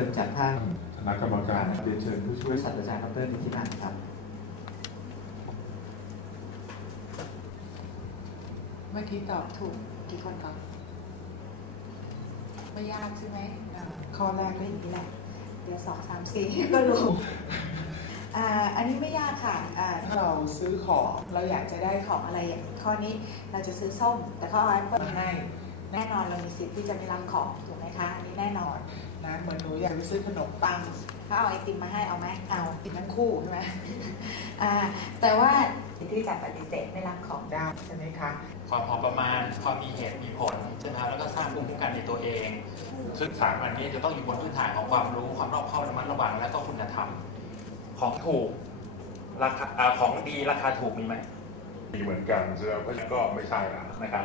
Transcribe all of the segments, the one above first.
ติมจากท่านคณะกรรมการเรียนเชิญผู้ช่วยศาสตราจารย์ดรนิตินันท์ครับ เมื่อกี้ตอบถูกกี่คนครับไม่ยากใช่ไหมอ่าข้อแรกก็อย่างนี้แหละ เดี๋ยวสองสามสี่ก็รู้อ่าอันนี้ไม่ยากค่ะอ่าถ้าเราซื้อของเราอยากจะได้ของอะไรอย่างข้อนี้เราจะซื้อส้ม แต่ข้อร้านเปิดให้แน่นอนเรามีสิทธิ์ที่จะไม่รับของถูกไหมคะอันนี้แน่นอน นะเหมือนหนูอยากไปซื้อขนมปังถ้าเอาไอติมมาให้เอาไหมเอาติดทั้งคู่ใช่ไหมอ่าแต่ว่าที่จะปฏิเสธไม่รับของได้ใช่ไหมคะความพอประมาณความมีเหตุมีผลใช่ไหมครับแล้วก็สร้างภูมิคุ้มกันในตัวเองซึ่งสามอันนี้จะต้องอยู่บนพื้นฐานของความรู้ความรอบคอบระมัดระวังและก็คุณธรรม ของถูกราคาอ่าของดีราคาถูกมีไหมมีเหมือนกันใช่ไหมเพราะฉะนั้นก็ไม่ใช่ละนะครับ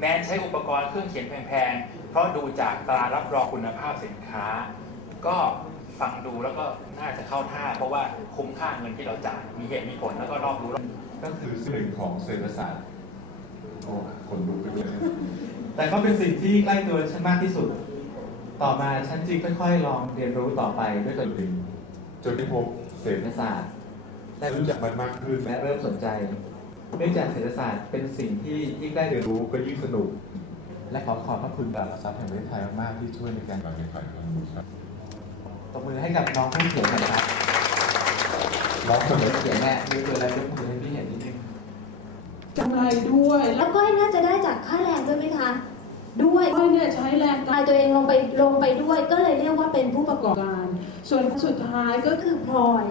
แม้ใช้อุปกรณ์เครื่องเขียนแพงๆ เพราะดูจากตรารับรองคุณภาพสินค้า ก็ฟังดูแล้วก็น่าจะเข้าท่า เพราะว่าคุ้มค่าเงินที่เราจ่ายมีเหตุมีผลแล้วก็รอบรู้รอบก็คือส่วนหนึ่งของเศรษฐศาสตร์โอ้คนลุกไปเลยแต่ก็เป็นสิ่งที่ใกล้ตัวฉันมากที่สุด ต่อมาฉันจึงค่อยๆ ลองเรียนรู้ต่อไปด้วยตจนนถึงจนได้พบเศรษเศรษฐฐศาสตร์และรู้จักมันมากขึ้นและเริ่มสนใจ เนื่องจากเศรษฐศาสตร์เป็นสิ่งที่ยิ่งได้เรียนรู้รู้ก็ยิ่งสนุก และขอขอบพระคุณตลาดหลักทรัพย์แห่งประเทศไทยมากๆที่ช่วยในการแข่งขันครั้งนี้ครับตบมือให้กับน้องผู้เขียนหน่อยนะครับร้องเสมอเขียนแน่ยกตัวแล้วยกมือให้พี่เห็นนิดนึงกำไรด้วย แล้วก้อยน่าจะได้จากค่าแรงด้วยไหมคะ ด้วยก้อยเนี่ยใช้แรงกายตัวเองลงไปลงไปด้วย ก็เลยเรียกว่าเป็นผู้ประกอบการ ส่วนสุดท้ายก็ก็คือพลอย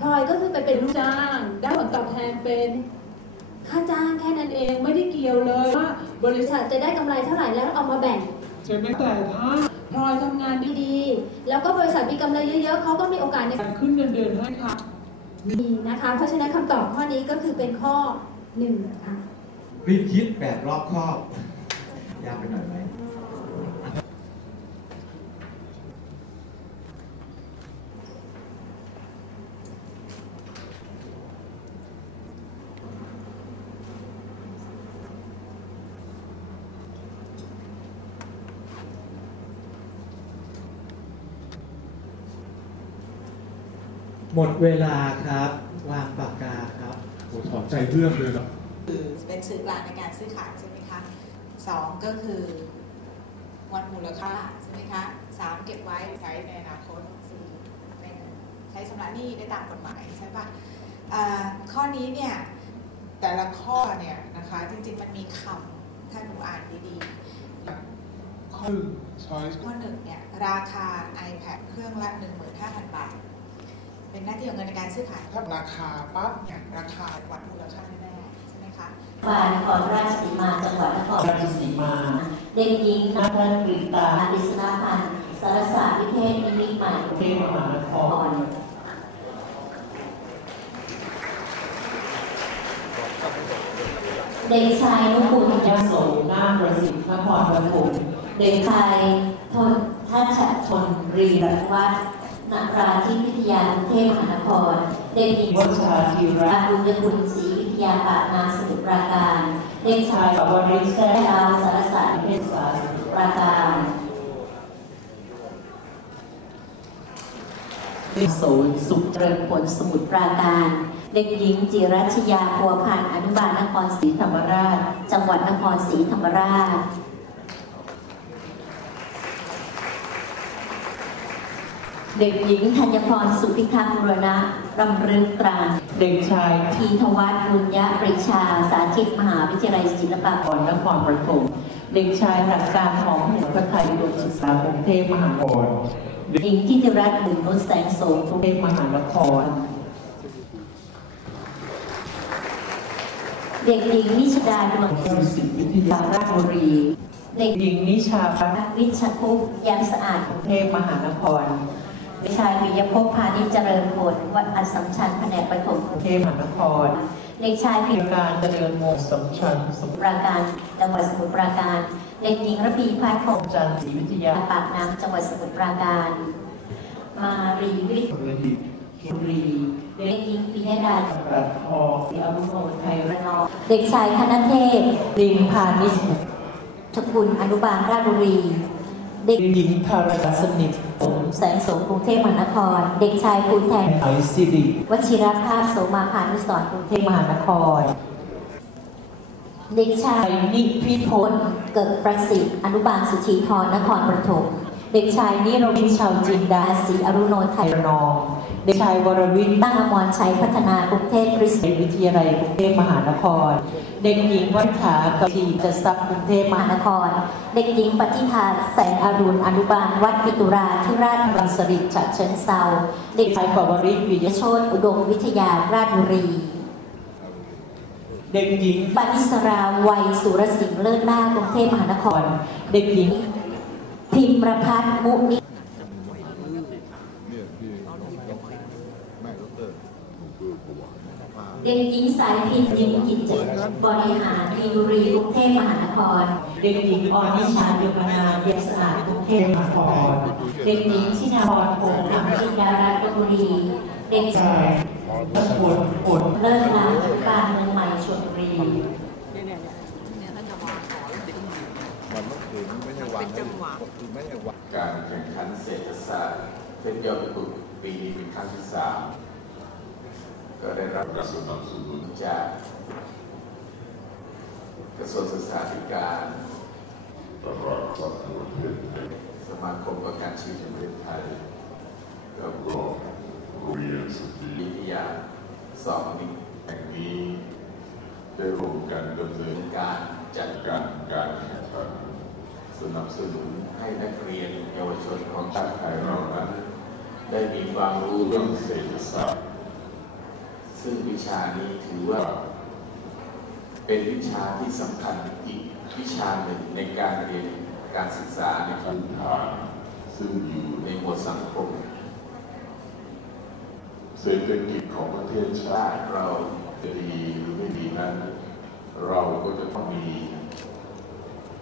พลอยก็คือไปเป็นลูกจ้าง ได้ผลตอบแทนเป็น ค่าจ้างแค่นั้นเองไม่ได้เกี่ยวเลยว่าบบริริษัทษัทจะได้กำไรเท่าไหร่แล้วเอามาแบ่งใช่ไหมแต่ถ้าพลอยทำงานดีดีๆแล้วก็บริษัทมีกำไรเยอะๆเขาก็มีโอกาสในการขึ้นเงินเดือนให้ค่ะดีนะคะ เพราะฉะนั้นคำตอบข้อนี้ก็คือเป็นข้อหนึ่งค่ะ รีบคิดแบบรอบคอบ ยากไปหน่อยไหม หมด เวลาครับ วางปากกาครับโอ้ถอนใจเรื่องเลยเนาะคือเป็นสื่อกลางในการซื้อขายใช่ไหมคะสองก็คือวัดมูลค่าใช่ไหมคะสามเก็บไว้ใช้ในอนาคตสี่เป็นใช้ชำระหนี้ได้ตามกฎหมายใช่ปะอ่าข้อนี้เนี่ยแต่ละข้อเนี่ยนะคะจริงๆมันมีคำถ้าหนูอ่านดีๆข้อหนึ่ง choice ข้อหนึ่งเนี่ยราคา iPad เครื่องละ 15,000 บาท เป็นหน้าที่ของเงินในการซื้อขายถ้าราคาปั๊บเนี่ยราคาวัดมูลค่าแน่ๆใช่ไหมคะบาลนครราชสีมาจังหวัดนครราชสีมา เด็กหญิงนัทรัตน์กฤตาอดิศนาพันธ์สารศาสตร์วิเทศนิมิตรใหม่กรุงเทพมหานครเด็กชายนุกูลยโสนาคประสิทธิ์นครปฐมเด็กชายทนทัชชนรีรัตน์วัฒน์ นราธิวิทยากรเทพมหานคร เด็กหญิงวัชราธีระบุญยคุณศรีวิทยาปากน้ำสมุทรปราการ เด็กชายปวริศแซ่ดาวสารศาสตร์วิเทศศาสตร์สมุทรปราการโสนสุขเจริญผลสมุทรปราการ เด็กหญิงจิรัชยาพัวพันธ์อนุบาลนครศรีธรรมราช จังหวัดนครศรีธรรมราช เด็กหญิงธัญพรสุพิทักษ์บุรณะรำลึกตราเด็กชายทีทวัฒน์บุญยปริชา สาธิตมหาวิทยาลัยศิลปากรนครปฐมเด็กชายหักการหอมหัวพระไทยอุดมศึกษากรุงเทพมหานครเด็กหญิงทิติรัตน์บุญนุชแสงโสมกรุงเทพมหานคร เด็กหญิงนิชดาดวงศิลป์วิทยาราชบุรีเด็กหญิงนิชาพัฒวิชคุปย้มสะอาดกรุงเทพมหานคร เด็กชายปิยภพพานิชเจริญผลวัดอัศมชัญแผนกประถมกรุงเทพมหานครเด็กชายพิการเจริญวงศ์สมชันสมุทรปราการจังหวัดสมุทรปราการเด็กหญิงระพีพัฒน์ของจันทร์ศรีวิทยาปากน้ำจังหวัดสมุทรปราการ มารีวิทย์บุรีเด็กหญิงปิยดาประทองศรีอรุณโนไทยระนองเด็กชายธนเทพลิมพานิชสกุลอนุบาลราชบุรี เด็กหญิงธารสนิทสม แสงโสมกรุงเทพมหานคร เด็กชายภูแทน ICD วชิรภาพโสมาพานุสรณ์กรุงเทพมหานคร เด็กชายนิพิพลเกิดประสิทธิ์อนุบาลสุธีธรนครปฐม เด็กชายนิรวิทย์ชาวจินดาศรีอรุโนไทยนอง เด็กชายวรวิทย์ตั้งอมรชัยพัฒนากรุงเทพคริสเตียนวิทยาลัยกรุงเทพมหานคร เด็กหญิงวัฒถากทีจะทรัพย์กรุงเทพมหานคร เด็กหญิงปฏิภาแสงอรุณอนุบาลวัดปิตุราที่ราชรังสริตฉะเชิงเซาเด็กชายปวริศวิยโชตอุดมวิทยาราชบุรีเด็กหญิงปานิสราวัยสุรสิงห์เลิศล่ากรุงเทพมหานคร เด็กหญิง พิมรพัฒน์มุนิเด็กหญิงสายพินยิมกิจเจบริหารมีรุรีกรุงเทพมหานคร เด็กหญิงออนิชาเดียมนาเดียสะอาดกรุงเทพมหานคร เด็กหญิงชินาพรโพงคำจินดารัตน์บุรีเด็กชายนักพลผลเลิศล้ำการเมืองใหม่ชลบุรี มันต้องถึงไม่ใช่ วะคือไม่ใช่วาการแข่งขันเศรษฐศาสตร์เช่นยอดกุฎปีนี้เป็นครั้งที่สามก็ได้รับการสนับสนุนจาก กระทรวงศึกษาธิการตลอดทั่วประเทศสมาคมประกันชีวิตแห่งประเทศไทยแล้วก็โรงเรียนสตรีวิทยาสองแห่งนี้ได้ร่วมกันดำเนินการจัดการการแข่งขัน สนับสนุนให้นักเรียนเยาวชนของชาติไทยเรานั้นได้มีความรู้เรื่องเศรษฐศาสตร์ ซึ่งวิชานี้ถือว่า เป็นวิชาที่สำคัญอีกวิชาหนึ่งในการเรียนการศึกษาในขั้นฐานซึ่งอยู่ในหมวดสังคมเศรษฐกิจของประเทศชาติเราจะดีหรือไม่ดีนั้น เราก็จะต้องมี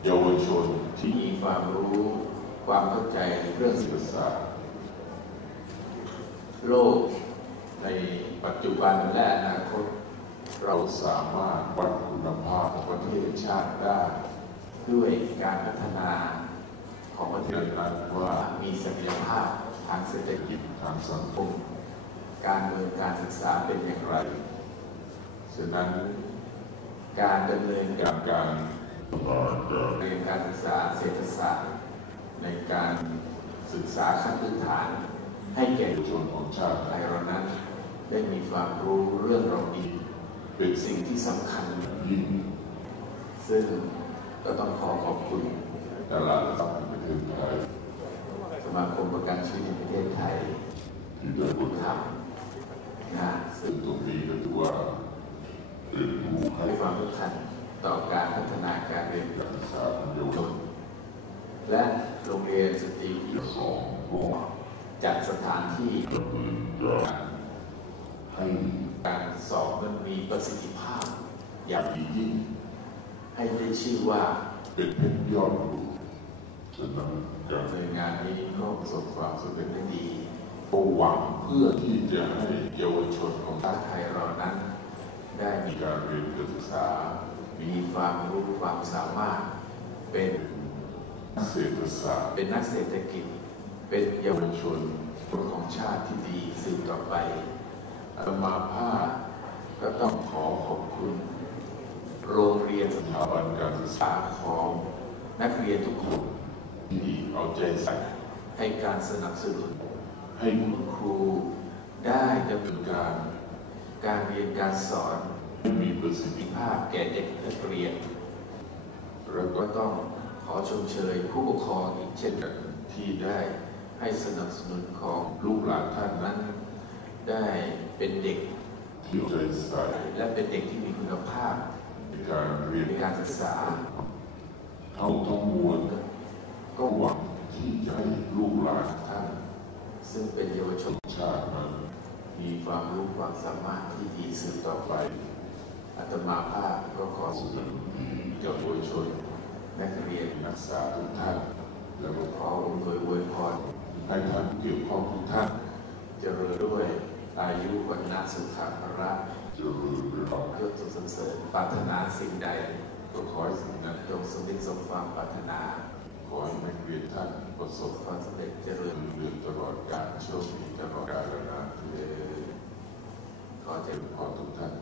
เยาวชน ที่มีความรู้ความเข้าใจในเรื่องศึกษาโลกในปัจจุบันและอนาคต เราสามารถวัดคุณภาพของประเทศชาติได้ ด้วยการพัฒนาของประเทศนั้นว่ามีศักยภาพทางเศรษฐกิจทางสังคม การเมืองการศึกษาเป็นอย่างไร ฉะนั้นการดำเนินการการ เรียนการศึกษาเศรษฐศาสตร์ ในการศึกษาขั้นพื้นฐาน ให้แก่เยาชนของชาติไทยเรานั้น ได้มีความรู้เรื่องเหล่านี้เป็นสิ่งที่สำคัญยิ่งซึ่งก็ต้องขอขอบคุณตลาดหลักทรัพย์แห่งประเทศไทยสมาคมประกันชีวิตประเทศไทย ที่ได้บุญธรรมนะซึ่งตรงนี้ก็ถือว่าเป็นผู้ให้ความสำคัญ ต่อการพัฒนาการเรียนการศึกษาของเยาวชนและโรงเรียนสตรีสองก็จัดสถานที่ให้การสอบมันมีประสิทธิภาพ อย่างยิ่ง ให้ได้ชื่อว่าเป็นเพชรยอดรูฉะนั้นการดำเนินงานนี้ก็ประสบความสำเร็จได้ดีก็หวังเพื่อที่จะให้เยาวชนของชาติไทยเรานั้น ได้มีการเรียนการศึกษา มีความรู้ความสามารถ เป็นนักเศรษฐศาสตร์เป็นนักเศรษฐกิจ เป็นเยาวชนของชาติที่ดีสืบต่อไปมาภาพก็ต้องขอขอบคุณ โรงเรียนสถาบันการศึกษาของนักเรียนทุกคนที่เอาใจใส่ให้การสนับสนุน ให้คุณครูได้ดำเนินการ การเรียนการสอน มีประสิทธิภาพแก่เด็กนักเรียนแล้วก็ต้องขอชมเชยผู้ปกครองอีกเช่นกันที่ได้ให้สนับสนุนของลูกหลานท่านนั้น ได้เป็นเด็กที่ใจใสและเป็นเด็กที่มีคุณภาพในการเรียนการศึกษาทั้งทั้งมวลก็หวังที่จะให้ลูกหลานท่านซึ่งเป็นเยาวชนชาตินั้นมีความรู้ความสามารถที่ดีสืบต่อไป อาตมาภาพก็ขอสุนกับผู้ชนนักเรียนนักศึกษาทุกท่านแล้วก็ขออดยอวยพรให้ท่านเกี่ยวข้องทุกท่านเจริญด้วยอายุวันนักสุขะพระจริญรพื่อสรงเสริญปรารถนาสิ่งใด ก็ขอให้สิ่งนั้นจงสมดิสมความปรารถนา ขอให้แม่เรียนท่านประสบความสำเร็จเจริญเรือนตลอดกาลช่วงนี้ตลอดกาลนานเถิดขอเจริญพรทุกท่าน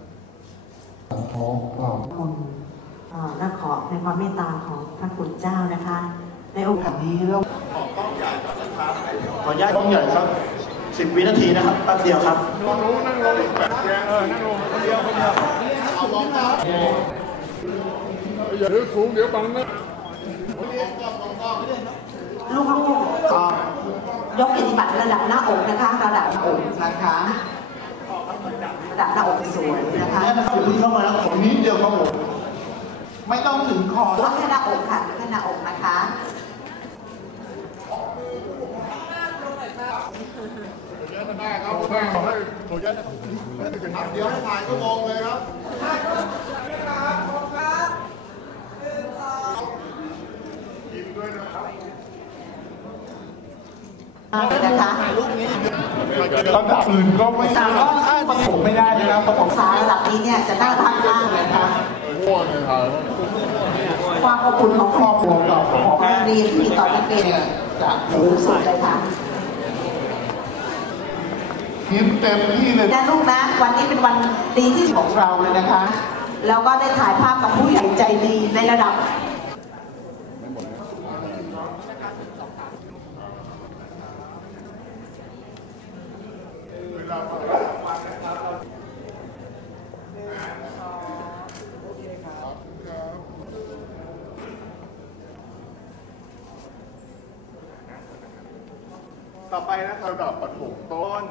ของเราและขอในความเมตตาของพระคุณเจ้านะคะ ในโอกาสนี้เราขอกล้องใหญ่ครับขออนุญาตกล้องใหญ่ครับสิบวินาทีนะครับแป๊บเดียวครับนั่งลงนั่งลงเออนั่งลงคนเดียวคนเดียวเอาลงนะอย่าเดือดสูงเดี๋ยวบังนะลูกๆยกอิทธิบัตรระดับหน้าอกนะคะ ระดับหน้าอกนะคะ ระดับหน้าอกสวยนะคะอย่าเพิ่งเข้ามาแล้วผมนิดเดียวครับผมไม่ต้องถึงคอแล้วแค่หน้าอกค่ะแค่หน้าอกนะคะเดี๋ยวให้ถ่ายก็มองเลยครับนะคะระดับอื่นก็ไม่สามารถเข้าประกบไม่ได้นะครับประกบสายระดับนี้เนี่ยจะน่ารักมากเลยนะคะความอบอุ่นของครอบครัวกับของโรงเรียนที่มีต่อนักเรียนจะสูงสุดเลยค่ะยิ้มเต็มที่เลยนะลูกนะ วันนี้เป็นวันดีที่สุดของเราเลยนะคะ แล้วก็ได้ถ่ายภาพกับผู้ใหญ่ใจดีในระดับ ต่อไปนะครับระดับปฐมต้น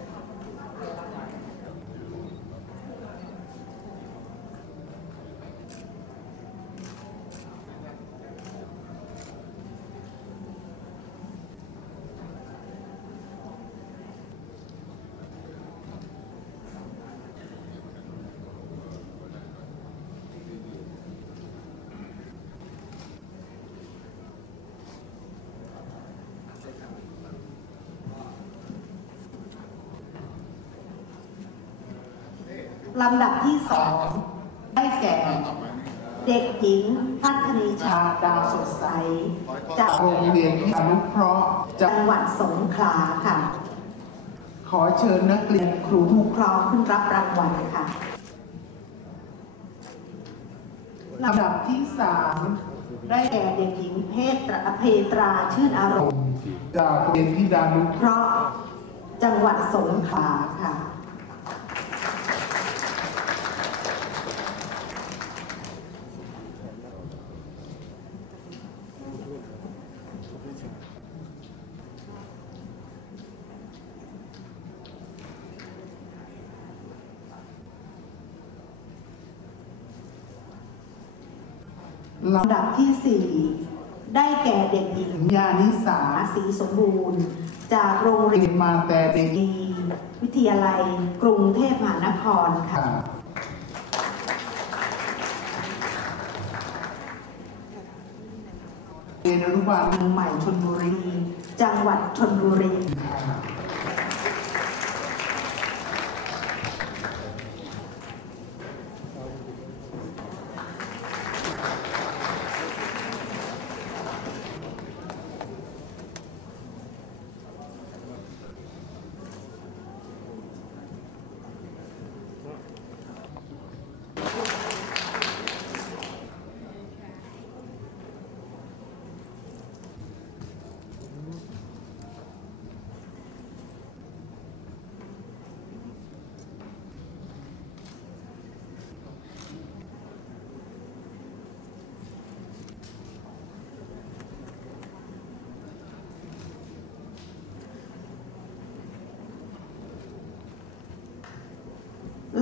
ลำดับที่สองได้แก่ เด็กหญิงพัฒนีชาดาวสดใส จากโรงเรียนที่อนุเคราะห์จังหวัดสงขลาค่ะ ขอเชิญนักเรียนครูผู้เคราะห์ขึ้นรับรางวัลค่ะลำดับที่สามได้แก่เด็กหญิงเพศตราเพตราชื่นอารมณ์จากโรงเรียนที่ดานุเพราะจังหวัดสงขลาค่ะ ลำดับที่สี่ได้แก่เด็กหญิงยานิสาศรีสมบูรณ์ จากโรงเรียนมาแต่เด็กดีวิทยาลัยกรุงเทพมหานครค่ะ เรียนอนุบาลเมืองใหม่ชนบุรี จังหวัดชนบุรี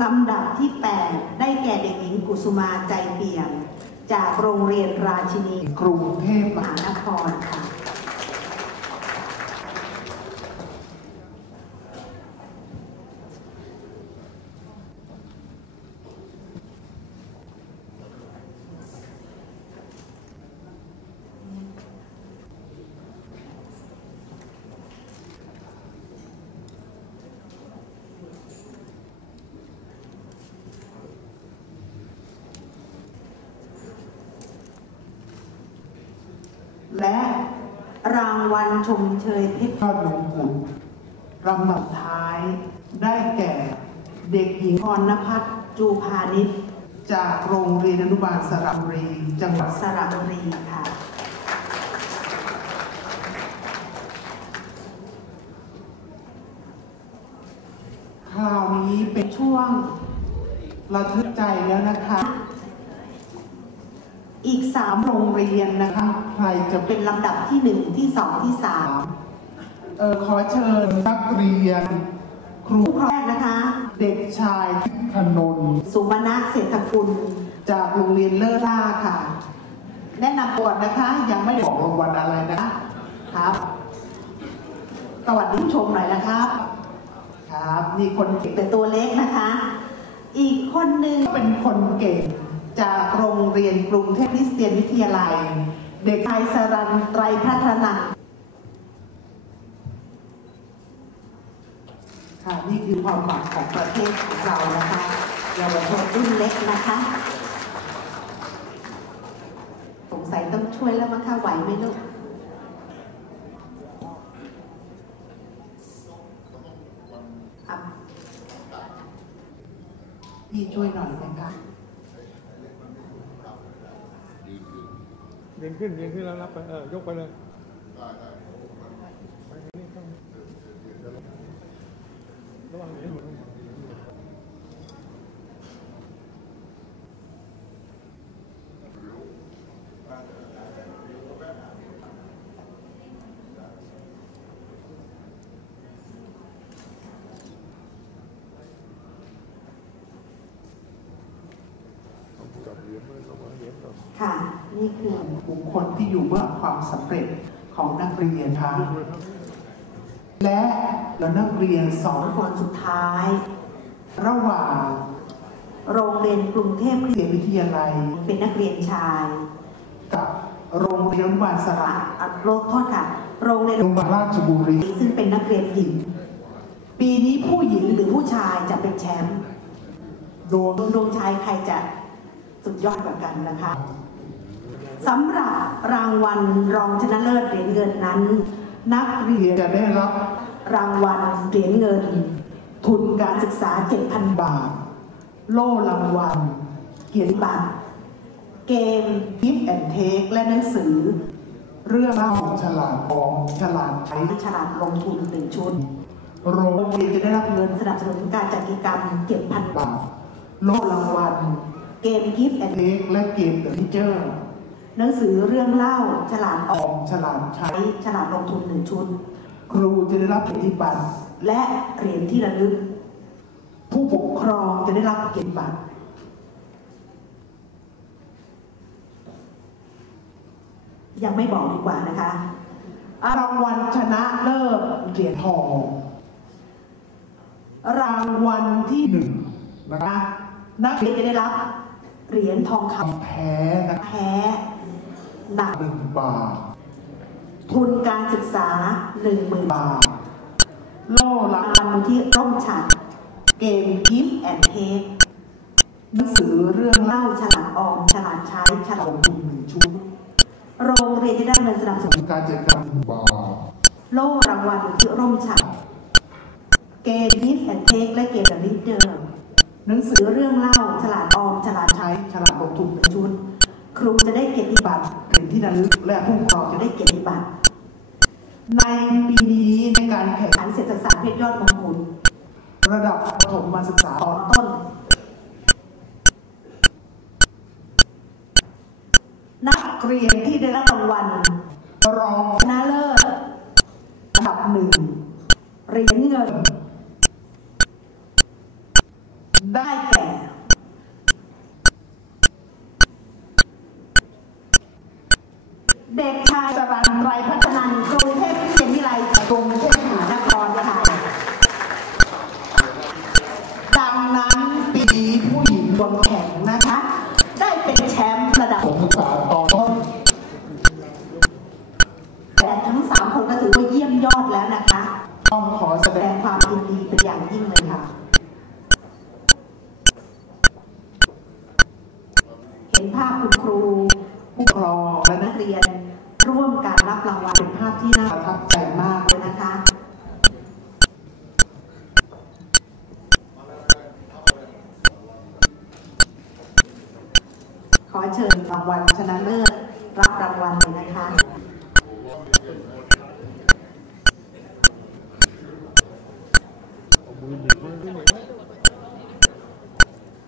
ลำดับที่ 8 ได้แก่เด็กหญิงกุสุมาใจเปี่ยม จากโรงเรียนราชินี กรุงเทพมหานครค่ะ และรางวัลชมเชยเพชรยอดมงกุฎลำดับท้ายได้แก่เด็กหญิงพรณพัฒน์จูพานิชจากโรงเรียนอนุบาลสระบุรี จังหวัดสระบุรีค่ะ คราวนี้เป็นช่วงระทึกใจแล้วนะคะ อีกสามโรงเรียนนะคะ ใครจะเป็นเป็นลำดับที่หนึ่งที่สองที่สามเออขอเชิญนักเรียน ครูผู้แรกนะคะ เด็กชายธนนท์สุมาณะเศรษฐกุลจากโรงเรียนเลิศล่าค่ะ แนะนำก่อนนะคะ ยังไม่ได้บอกรางวัลอะไรนะครับ สวัสดีผู้ชมหน่อยนะครับ ครับนี่คนเก่งเป็นตัวเล็กนะคะ อีกคนหนึ่งเป็นคนเก่งจากโรงเรียนกรุงเทพคริสเตียนวิทยาลัย เด็กชายสรันไตรพัฒนาค่ะนี่คือความหวังของประเทศของเรานะคะเยาวชนรุ่นเล็กนะคะ สงสัยต้องช่วยแล้วมั้งคะไหวไหมลูกพี่ช่วยหน่อยนะคะ ยืนขึ้นยืนขึ้นแล้วรับไปเออยกไปเลยระวังนี้ ค่ะ นี่คือบุคคลที่อยู่เบื้องหลังความสำเร็จของนักเรียนค่ะและแล้วนักเรียนสองคนสุดท้าย ระหว่าง โรงเรียนกรุงเทพคริสเรียนวิทยาลัย เป็นนักเรียนชาย กับโรงเรียนอนุบาลสระอะโรโทษค่ะ โรงเรียนโรงพยาบาลราชบุรี ซึ่งเป็นนักเรียนหญิง ปีนี้ผู้หญิงหรือผู้ชายจะเป็นแชมป์ดวงดวงดวงชายใครจะ สุดยอดกว่ากันนะคะสำหรับรางวัลรองชนะเลิศเหรียญเงินนั้น นักเรียนจะได้รับรางวัลเหรียญเงิน ทุนการศึกษา 7,000 บาท โล่รางวัลเกียรติบัตร เกม Give and Take และหนังสือ เรื่องเล่าฉลาดออมฉลาดใช้ฉลาดลงทุนหนึ่งชุดโรงเรียนจะได้รับเงินสนับสนุนการจัดกิจกรรม 7,000 บาท โล่รางวัล เกม Gift and เทคและเกมเดอะทิเจอร์หนังสือเรื่องเล่าฉลาดออออกมฉลาดใช้ใช้ฉลาดลงทุนหนึ่งชุด ครูจะได้รับเกียรติบัตรและเหรียญที่ระลึก ผู้ปกครองจะได้รับเกียรติบัตรยังไม่บอกดีกว่านะคะรางวัลชนะเลิศเหรียญทอง รางวัลที่หนึ่งนะคะนักเรียนจะได้รับ เหรียญทองคทำแพ้นะำแพ้หนักหนึ่งบาท ทุนการศึกษาหนึ่งหมื่นบาทบาทโล่รารางงวัลที่ร่มฉัดเกม Gift and Take หนังสือเรื่องเล่าเล่าฉลาดออมฉลาดใช้ฉลาลดงทุนหนึ่งชุด โรงเรียนจะได้เงินสนับสนุนการจัดการบาท โล่รางวัลที่ร่มฉัดเกม Gift and Take และเกม The Leader หนังสืสืออเรื่องเล่าฉลาดออม ฉลาดใช้ฉลาดลงทุนชุด ครูจะได้เกียรติบัตรเหรียญที่ระลึกและผู้ปกครองจะได้เกียรติบัตรในปีนี้ในการแข่งฐานเศรษฐศาสตร์เพชรยอดมงกุฎระดับประถมศึกษาตอนนต้น นักเรียนที่ได้รับรางวัลรองชนะเลิศอันดับหนึ่งเหรียญเงิน ได้แก่ เด็กชายสรันไตรพัฒางวัลชนะเลิศรับรางวัลเลยนะคะ มือหนีบไว้ด้วยหน่อยไหม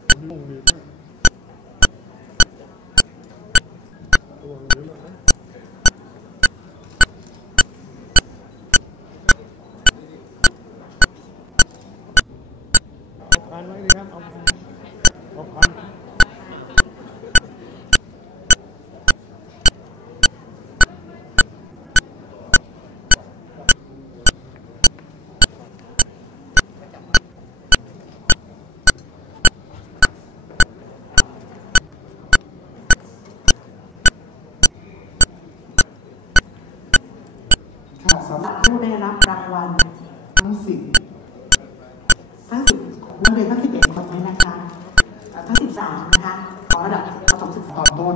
เอหนีบไว้ รับรางวัลทั้งสิบทั้งสิบนักเรียนทั้งสิบเอ็ดคนนี้นะคะเอ่อทั้งสิบสามนะคะของระดับประถมศึกษาตอนต้น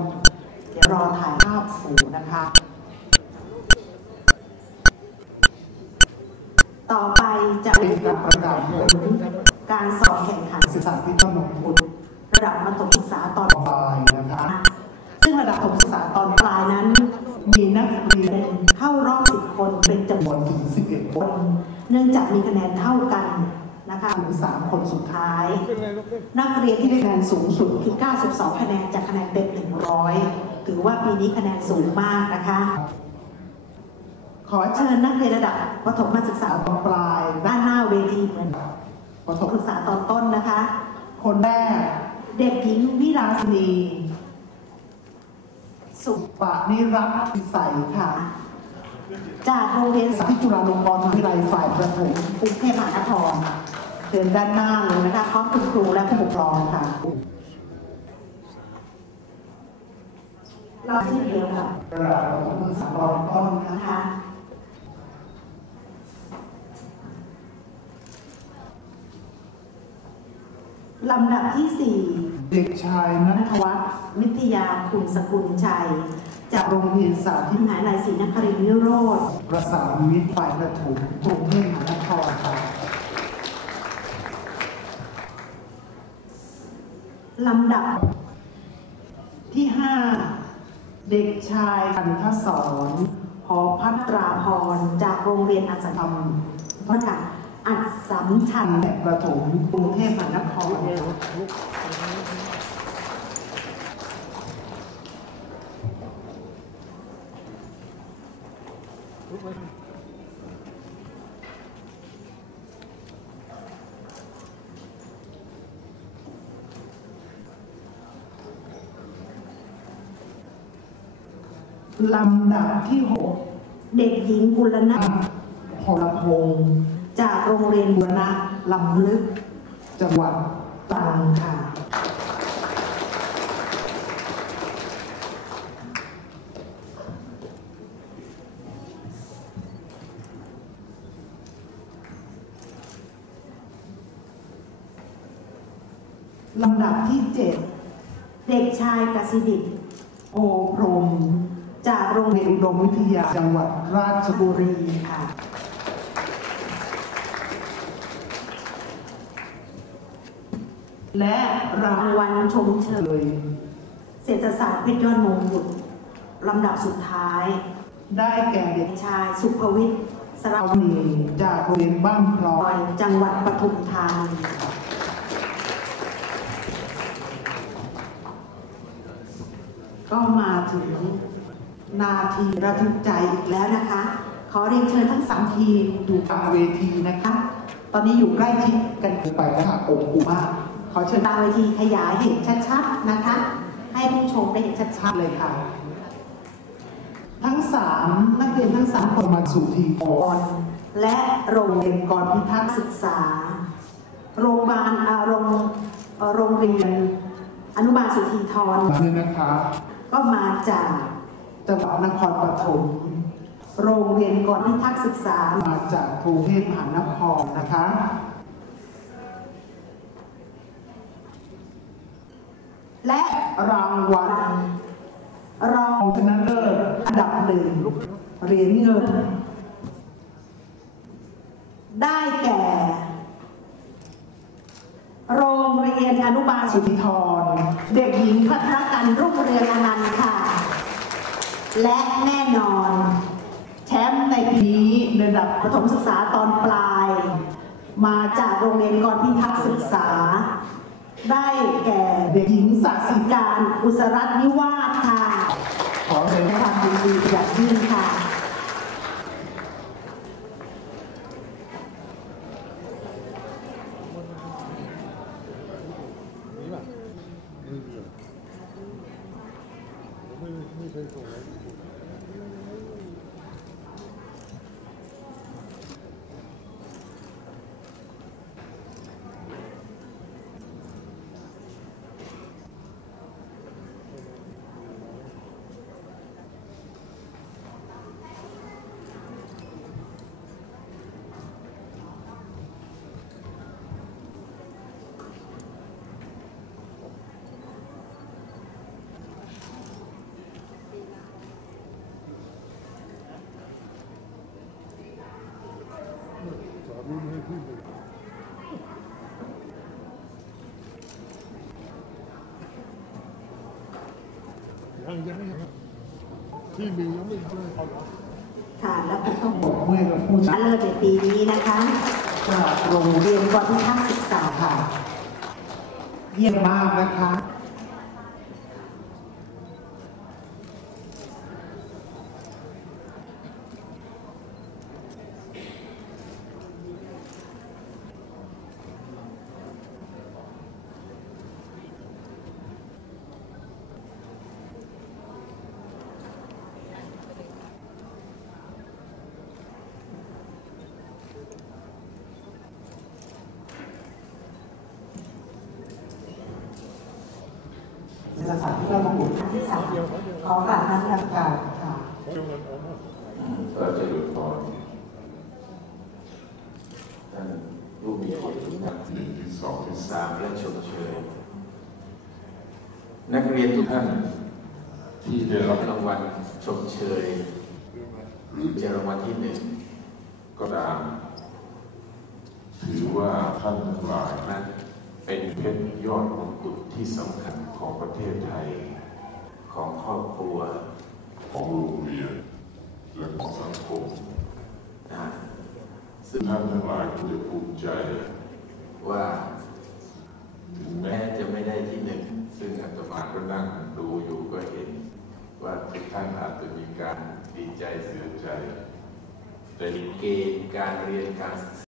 เดี๋ยวรอถ่ายภาพฝูนะคะ ต่อไปจะเป็นการประกาศผลการสอบแข่งขันศึกษาที่ต้นลงทุนระดับมัธยมศึกษาตอนปลายนะคะซึ่งระดับประถมศึกษาตอนปลายนั้น มีนักเรียนเข้ารอบ10คนเป็นจำนวนถึง11คน เนื่องจากมีคะแนนเท่ากันนะคะถึง3คนสุดท้าย นักเรียนที่ได้คะแนนสูงสุดคือ 92 คะแนนจากคะแนนเต็ม 100 ถือว่าปีนี้คะแนนสูงมากนะคะ ขอเชิญนักเรียนระดับประถมศึกษาตอนปลาย ด้านหน้าเวทีเหมือนประถมศึกษาตอนต้นนะคะ คนแรกเด็กหญิงวิลาสนี สุปนิรัตน์พิสัยค่ะ จากโรงเรียนสาธิตจุฬาลงกรณ์มหาวิทยาลัยฝ่ายประถมกรุงเทพมหานครเชิญด้านหน้าเลยนะคะพร้อมคุณครูและผู้ปกครองค่ะ เราที่เดียวค่ะระดับประถมศึกษาตอนต้นนะคะลำดับที่ 4 เด็กชายนัทวัฒน์วิทยาคุณสกุลชัย จากโรงเรียนสาธิตมหาวิทยาลัยศรีนครินทร์วิโรธประสานมิตรฝ่ายประถมกรุงเทพมหานครค่ะลำดับที่ 5 เด็กชายกันทศรหอพัตราพร จากโรงเรียนอัศธรรมพระค่ะ อัศสัมชันแห่งประถมกรุงเทพมหานครลำดับที่6เด็กหญิงกุลนาถพลพงศ์จากโร งเรียนบุรณะลำลึก จังหวัดตรังค่ะลำดับที่ 7 เด็กชายกสิดิตโอพรม จากโรงเรียนอุดมวิทยาจังหวัดราชบุรีค่ะ และรางวัลชมเชยเศรษฐศาสตร์เพชรยอดมงกุฎลำดับสุดท้าย ได้แก่เด็กชายสุภวิทย์สระมีจากโรงเรียนบ้านพลอยจังหวัดปทุมธานีก็มาถึงนาทีระทึกใจอีกแล้วนะคะ ขอเรียนเชิญทั้งสามทีมอยู่กลางเวทีนะคะ ตอนนี้อยู่ใกล้ชิดกันไปแล้วค่ะอบอุ่นมาก ขอเชิญกลางเวทีขยายเห็นชัดๆนะคะ ให้ผู้ชมได้เห็นชัดๆเลยค่ะ ทั้งสามนักเรียนทั้งสามคนมาสู่ทีกรและโรงเรียนกรพิทักษ์ศึกษา โรงพยาบาลอาโรงเอ่อโรงเรียนอนุบาลสุธีธรนี่นะคะ ก็มาจากจังหวัดนครปฐมโรงเรียนกรพิทักษ์ศึกษามาจากกรุงเทพมหานครนะคะ และรางวัลรองชนะเลิศอันดับหนึ่งเหรียญเงิน ได้แก่ โรงเรียนอนุบาลสุธิธร เด็กหญิงพัทรกันรุ่งเรืองอนันต์ค่ะ และแน่นอน แชมป์ในปีนี้ระดับประถมศึกษาตอนปลาย มาจากโรงเรียนกรพิทักษ์ศึกษา ได้แก่เด็กหญิงสักสิการอุสรัตน์นิวาสค่ะ ขอเรียนความยินดีอย่างยิ่งค่ะ ยังยังไม่ที่หนึ่งยังไม่ทำเอาค่ะแล้วก็ต้องบอกเมื่อกับผู้ชนะเลิศในปีนี้นะคะจากโรงเรียนกรพิทักษ์ศึกษาค่ะ เยี่ยมมากนะคะ สถานที่เรามงกุฎครั้งที่สาม ขอการท่านทำการค่ะก็จะหลุดพรท่านผู้มีเกียรติทุกท่านหนึ่งที่สองที่สามและชมเชยนักเรียนทุกท่านที่ได้รับรางวัลชมเชยหรือจะรางวัลที่หนึ่งก็ตามถือว่าท่านทั้งหลายนั้นเป็นเพชรยอดมงกุฎที่สำคัญของประเทศไทย ของครอบครัว ของโรงเรียน และของสังคมนะซึ่งท่านทั้งหลายควรจะภูมิใจว่า ถึงแม้จะไม่ได้ที่หนึ่ง ซึ่งอาตมาก็นั่งดูอยู่ก็เห็น ว่าทุกท่านอาจจะมีการดีใจเสียใจ แต่เกณฑ์การเรียนการ